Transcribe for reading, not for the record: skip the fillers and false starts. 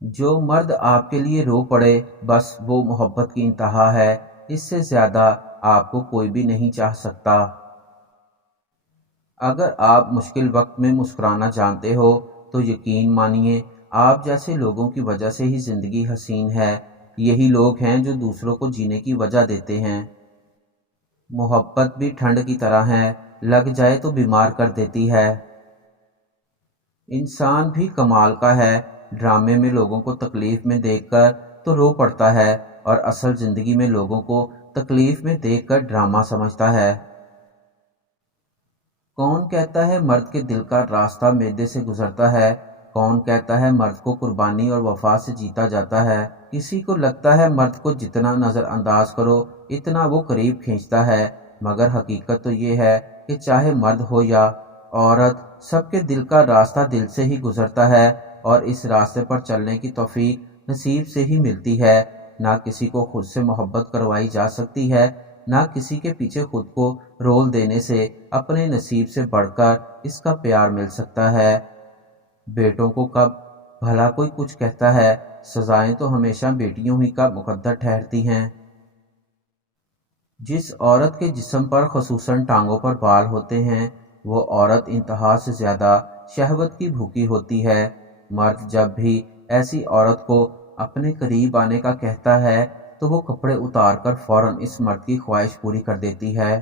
جو مرد آپ کے لیے رو پڑے بس وہ محبت کی انتہا ہے، اس سے زیادہ آپ کو کوئی بھی نہیں چاہ سکتا۔ اگر آپ مشکل وقت میں مسکرانا جانتے ہو تو یقین مانیے آپ جیسے لوگوں کی وجہ سے ہی زندگی حسین ہے۔ یہی لوگ ہیں جو دوسروں کو جینے کی وجہ دیتے ہیں۔ محبت بھی ٹھنڈ کی طرح ہے، لگ جائے تو بیمار کر دیتی ہے۔ انسان بھی کمال کا ہے، ڈرامے میں لوگوں کو تکلیف میں دیکھ کر تو رو پڑتا ہے اور اصل زندگی میں لوگوں کو تکلیف میں دیکھ کر ڈرامہ سمجھتا ہے۔ کون کہتا ہے مرد کے دل کا راستہ معدے سے گزرتا ہے؟ کون کہتا ہے مرد کو قربانی اور وفا سے جیتا جاتا ہے؟ کسی کو لگتا ہے مرد کو جتنا نظر انداز کرو اتنا وہ قریب کھینچتا ہے، مگر حقیقت تو یہ ہے کہ چاہے مرد ہو یا عورت، سب کے دل کا راستہ دل سے ہی گزرتا ہے، اور اس راستے پر چلنے کی توفیق نصیب سے ہی ملتی ہے۔ نہ کسی کو خود سے محبت کروائی جا سکتی ہے، نہ کسی کے پیچھے خود کو رول دینے سے اپنے نصیب سے بڑھ کر اس کا پیار مل سکتا ہے۔ بیٹوں کو کب بھلا کوئی کچھ کہتا ہے؟ سزائیں تو ہمیشہ بیٹیوں ہی کا مقدر ٹھہرتی ہیں۔ جس عورت کے جسم پر خصوصاً ٹانگوں پر بال ہوتے ہیں وہ عورت انتہا سے زیادہ شہوت کی بھوکی ہوتی ہے۔ مرد جب بھی ایسی عورت کو اپنے قریب آنے کا کہتا ہے تو وہ کپڑے اتار کر فوراً اس مرد کی خواہش پوری کر دیتی ہے۔